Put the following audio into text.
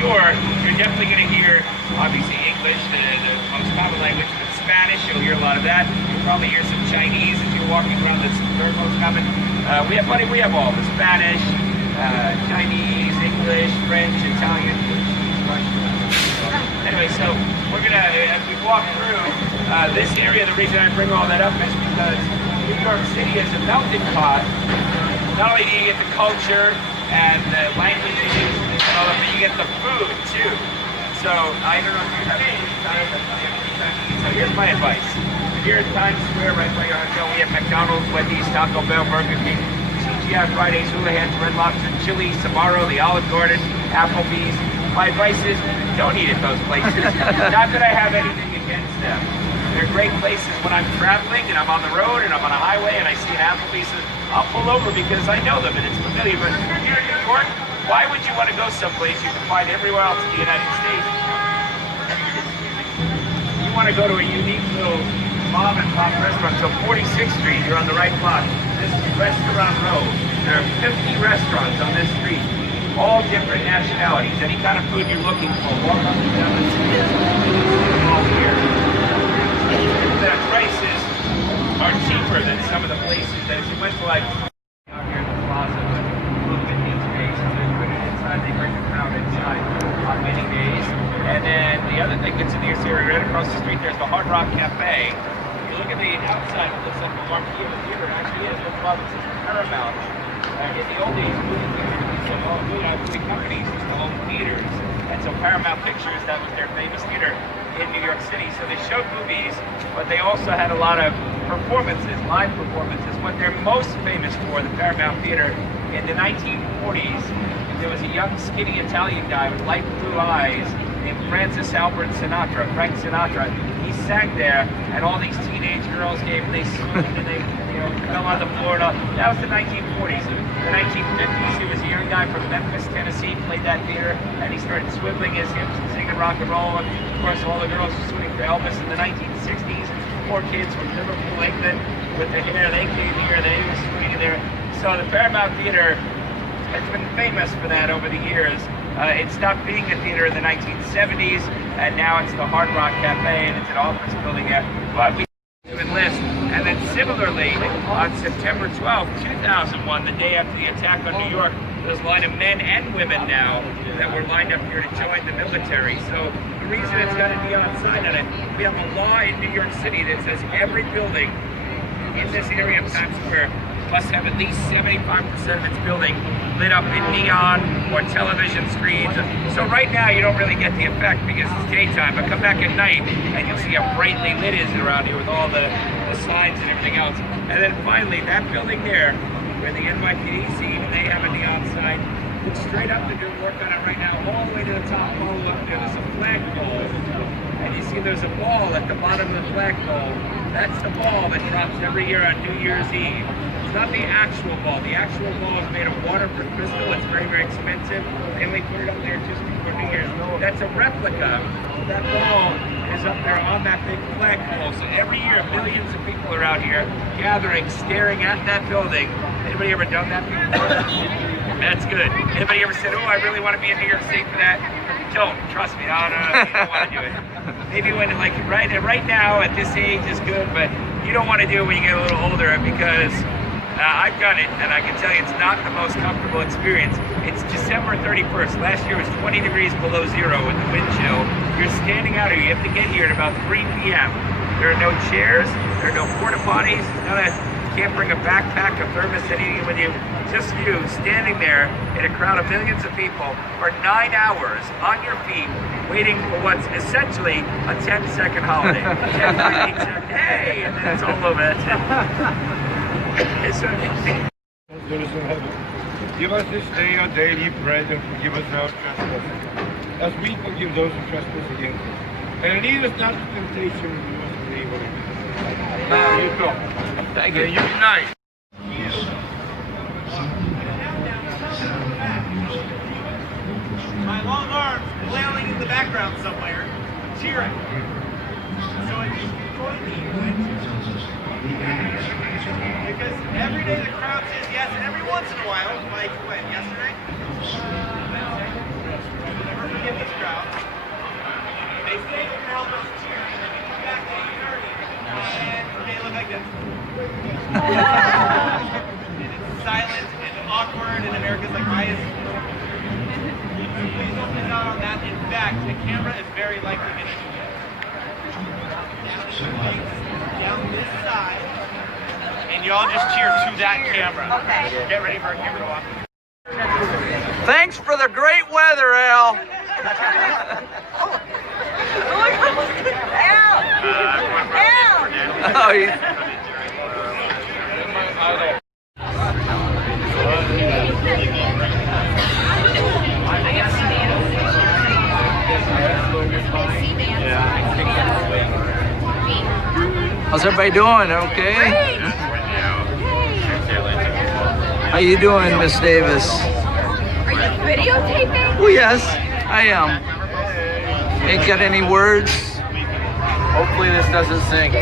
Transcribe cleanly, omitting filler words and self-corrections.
sure you're definitely going to hear, obviously, English, the most common language, but Spanish, you'll hear a lot of that. You'll probably hear some Chinese if you're walking around. That's the third most common. We have all the Spanish, Chinese, English, French, Italian. Anyway, so we're going to, as we walk through this area, the reason I bring all that up is because New York City is a melting pot. Not only do you get the culture and the languages and all that, but you get the food too. So I don't know if you have any time, so here's my advice. Here at Times Square, right by your hotel, we have McDonald's, Wendy's, Taco Bell, Burger King, TGI Fridays, Hula Hands, Red Lobster, Chili's, Sbarro, the Olive Garden, Applebee's. My advice is don't eat at those places. Not that I have anything against them. They're great places when I'm traveling and I'm on the road and I'm on a highway and I see an Applebee's. I'll pull over because I know them and it's familiar. But here in New York, why would you want to go someplace you can find everywhere else in the United States? You want to go to a unique little mom and pop restaurant. So 46th Street, you're on the right block. This is Restaurant Row. There are 50 restaurants on this street, all different nationalities. Any kind of food you're looking for, walk up and down the street. All here. The prices are cheaper than some of the places that it's much like out here in the plaza, but a little bit these days. So they put it inside, they bring the crowd inside on many days. And then the other thing that's in this area, right across the street, there's the Hard Rock Cafe. If you look at the outside, it looks like the Marquette theater. It actually is the club. This is Paramount. In the old days, movie companies used to own theaters. And so Paramount Pictures, that was their famous theater in New York City. So they showed movies, but they also had a lot of performances, live performances. What they're most famous for, the Paramount Theater, in the 1940s, there was a young, skinny Italian guy with light blue eyes named Frank Sinatra. He sang there, and all these teenage girls they swooned and they fell on the floor. That was the 1940s. The 1950s, he was a young guy from Memphis, Tennessee, played that theater, and he started swiveling his hips and singing rock and roll. And of course, all the girls were swooning for Elvis in the 1960s. Four kids from Liverpool, England, with their hair, they came here, they were swinging there. So the Paramount Theater has been famous for that over the years. It stopped being a theater in the 1970s, and now it's the Hard Rock Cafe, and it's an office building there. But we to enlist. And then similarly, on September 12th, 2001, the day after the attack on New York, there's a line of men and women now that were lined up here to join the military. So the reason it's got to be on sign on it, we have a law in New York City that says every building in this area of Times Square must have at least 75% of its building lit up in neon or television screens. So right now you don't really get the effect because it's daytime, but come back at night and you'll see how brightly lit it is around here with all the signs and everything else. And then finally, that building there, where the NYPD scene, they have a neon sign, look straight up, they're doing work on it right now, all the way to the top, all the way up there, there's a flagpole. And you see there's a ball at the bottom of the flagpole. That's the ball that drops every year on New Year's Eve. It's not the actual ball. The actual ball is made of waterproof crystal. It's very, very expensive. They only put it up there just before New Year's. That's a replica. That ball is up there on that big flagpole. So every year, millions of people are out here gathering, staring at that building. Anybody ever done that before? That's good. Anybody ever said, oh, I really want to be in New York State for that? Don't. Trust me. No, you don't want to do it. Maybe when, like, right now at this age is good, but you don't want to do it when you get a little older because I've done it, and I can tell you it's not the most comfortable experience. It's December 31st. Last year was 20 degrees below zero with the wind chill. You're standing out here. You have to get here at about 3 p.m. There are no chairs. There are no porta potties. None of that. You can't bring a backpack, a thermos, anything with you. Just you standing there in a crowd of millions of people for 9 hours on your feet, waiting for what's essentially a 10-second holiday. 10, 15 seconds. Hey, and then it's all over. That's it. Give us this day our daily bread and forgive us our trespasses, as we forgive those who trespass against us. And lead us not into temptation, but give us from evil. Now you go. Thank you. You unite. My long arms flailing in the background somewhere, cheering. So if you join me, because every day the crowd says yes, and every once in a while, like when, yesterday? Never forget that, in fact, the camera is very likely going to down this side, and y'all just cheer to that camera. Okay. Get ready for a camera to walk. Thanks for the great weather, Al. Oh, how's everybody doing? Okay? How you doing, Miss Davis? Are you videotaping? Oh, yes, I am. Ain't got any words? Hopefully this doesn't sink.